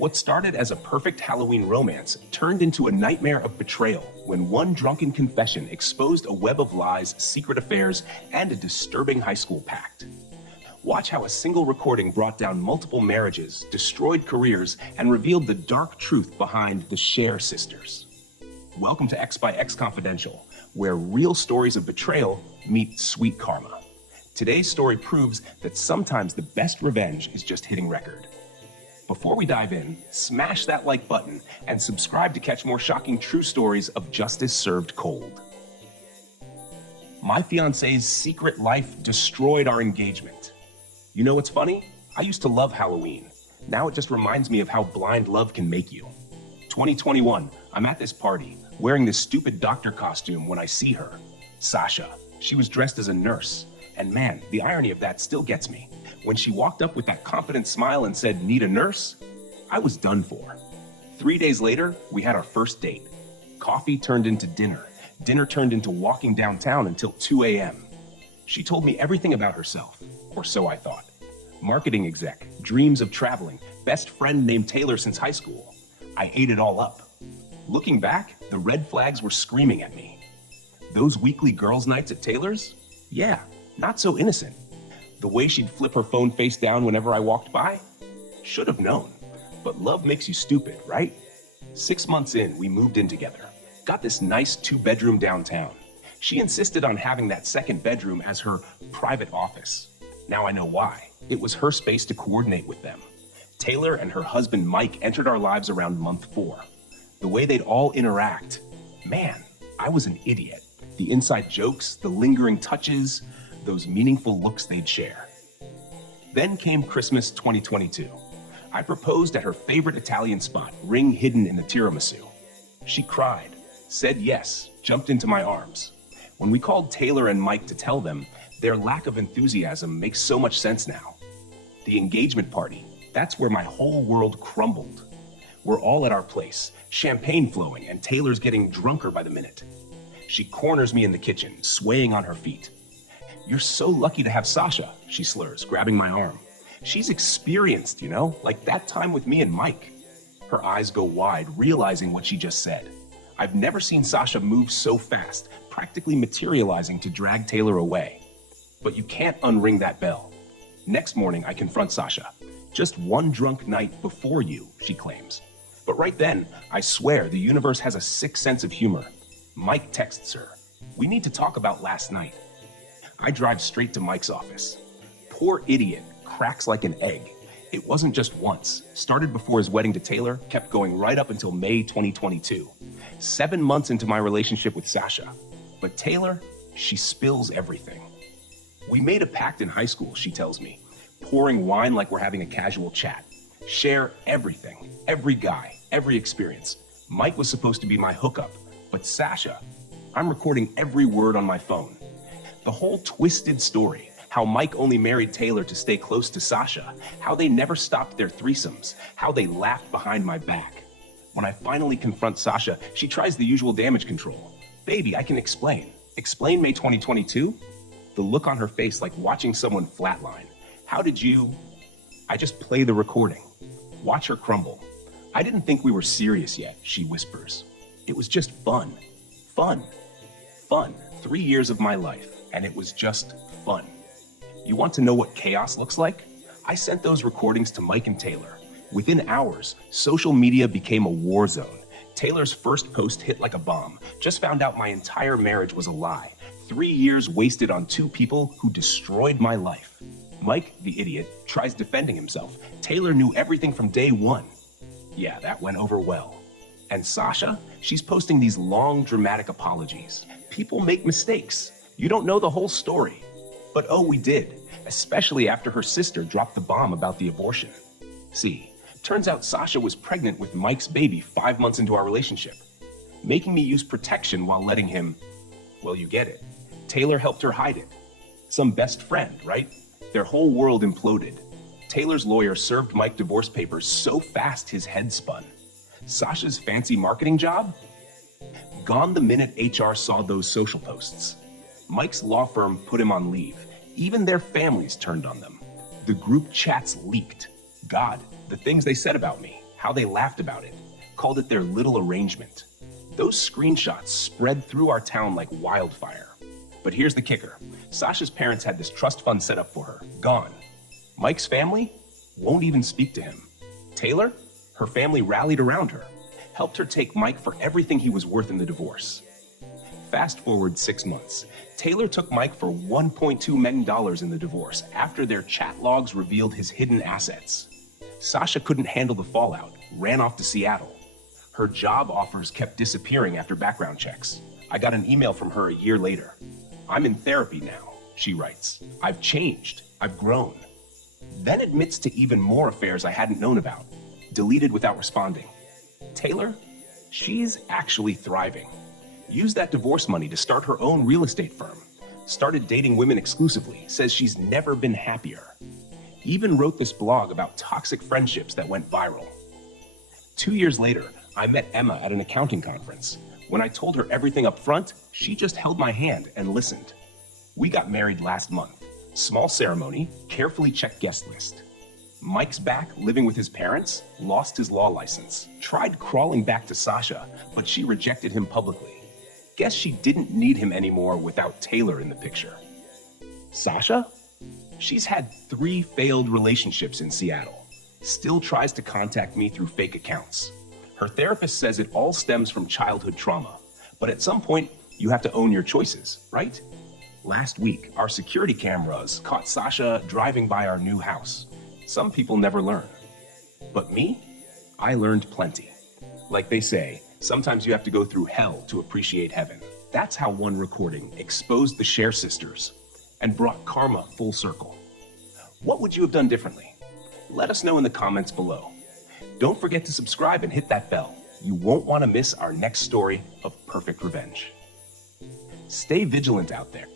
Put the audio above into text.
What started as a perfect Halloween romance turned into a nightmare of betrayal when one drunken confession exposed a web of lies, secret affairs, and a disturbing high school pact. Watch how a single recording brought down multiple marriages, destroyed careers, and revealed the dark truth behind the Cher sisters. Welcome to X by X Confidential, where real stories of betrayal meet sweet karma. Today's story proves that sometimes the best revenge is just hitting record. Before we dive in, smash that like button and subscribe to catch more shocking true stories of justice served cold. My fiance's secret life destroyed our engagement. You know what's funny? I used to love Halloween. Now it just reminds me of how blind love can make you. 2021, I'm at this party, wearing this stupid doctor costume when I see her. Sasha. She was dressed as a nurse. And man, the irony of that still gets me. When she walked up with that confident smile and said, "Need a nurse?" I was done for. 3 days later, we had our first date. Coffee turned into dinner. Dinner turned into walking downtown until 2 a.m. She told me everything about herself, or so I thought. Marketing exec, dreams of traveling, best friend named Taylor since high school. I ate it all up. Looking back, the red flags were screaming at me. Those weekly girls' nights at Taylor's? Yeah, not so innocent. The way she'd flip her phone face down whenever I walked by? Should have known. But love makes you stupid, right? 6 months in, we moved in together. Got this nice 2-bedroom downtown. She insisted on having that second bedroom as her private office. Now I know why. It was her space to coordinate with them. Taylor and her husband Mike entered our lives around month 4. The way they'd all interact. Man, I was an idiot. The inside jokes, the lingering touches, those meaningful looks they'd share. Then came Christmas 2022. I proposed at her favorite Italian spot, ring hidden in the tiramisu. She cried, said yes, jumped into my arms. When we called Taylor and Mike to tell them, their lack of enthusiasm makes so much sense now. The engagement party, that's where my whole world crumbled. We're all at our place, champagne flowing, and Taylor's getting drunker by the minute. She corners me in the kitchen, swaying on her feet. "You're so lucky to have Sasha," she slurs, grabbing my arm. "She's experienced, like that time with me and Mike." Her eyes go wide, realizing what she just said. I've never seen Sasha move so fast, practically materializing to drag Taylor away. But you can't unring that bell. Next morning, I confront Sasha. "Just one drunk night before you," she claims. But right then, I swear the universe has a sick sense of humor. Mike texts her. "We need to talk about last night." I drive straight to Mike's office. Poor idiot, cracks like an egg. It wasn't just once. Started before his wedding to Taylor, kept going right up until May 2022. 7 months into my relationship with Sasha. But Taylor, she spills everything. "We made a pact in high school," she tells me, pouring wine like we're having a casual chat. Share everything, every guy, every experience. Mike was supposed to be my hookup, but Sasha, I'm recording every word on my phone. The whole twisted story. How Mike only married Taylor to stay close to Sasha, how they never stopped their threesomes, how they laughed behind my back. When I finally confront Sasha, she tries the usual damage control. "Baby, I can explain." Explain May 2022? The look on her face like watching someone flatline. "How did you?" I just play the recording. Watch her crumble. "I didn't think we were serious yet," she whispers. "It was just fun. Fun. Fun. 3 years of my life, and it was just fun." You want to know what chaos looks like? I sent those recordings to Mike and Taylor. Within hours, social media became a war zone. Taylor's first post hit like a bomb. Just found out my entire marriage was a lie. 3 years wasted on 2 people who destroyed my life. Mike, the idiot, tries defending himself. Taylor knew everything from day one. Yeah, that went over well. And Sasha, she's posting these long, dramatic apologies. People make mistakes. You don't know the whole story. But oh, we did, especially after her sister dropped the bomb about the abortion. See, turns out Sasha was pregnant with Mike's baby 5 months into our relationship, making me use protection while letting him, well, you get it. Taylor helped her hide it. Some best friend, right? Their whole world imploded. Taylor's lawyer served Mike divorce papers so fast his head spun. Sasha's fancy marketing job? Gone the minute HR saw those social posts. Mike's law firm put him on leave. Even their families turned on them. The group chats leaked. God, the things they said about me. how they laughed about it, called it their little arrangement. Those screenshots spread through our town like wildfire. But here's the kicker. Sasha's parents had this trust fund set up for her. Gone. Mike's family won't even speak to him. Taylor, her family rallied around her, helped her take Mike for everything he was worth in the divorce. Fast forward 6 months. Taylor took Mike for $1.2 million in the divorce after their chat logs revealed his hidden assets. Sasha couldn't handle the fallout, ran off to Seattle. Her job offers kept disappearing after background checks. I got an email from her a year later. "I'm in therapy now," she writes. "I've changed. I've grown." Then admits to even more affairs I hadn't known about, deleted without responding. Taylor, she's actually thriving. Used that divorce money to start her own real estate firm. Started dating women exclusively, says she's never been happier. Even wrote this blog about toxic friendships that went viral. 2 years later, I met Emma at an accounting conference. When I told her everything up front, she just held my hand and listened. We got married last month. Small ceremony, carefully checked guest list. Mike's back, living with his parents, lost his law license. Tried crawling back to Sasha, but she rejected him publicly. Guess she didn't need him anymore without Taylor in the picture. Sasha? She's had 3 failed relationships in Seattle. Still tries to contact me through fake accounts. Her therapist says it all stems from childhood trauma. But at some point, you have to own your choices, right? Last week, our security cameras caught Sasha driving by our new house. Some people never learn. But me? I learned plenty. Like they say, sometimes you have to go through hell to appreciate heaven. That's how one recording exposed the Share sisters and brought karma full circle. What would you have done differently? Let us know in the comments below. Don't forget to subscribe and hit that bell. You won't want to miss our next story of perfect revenge. Stay vigilant out there.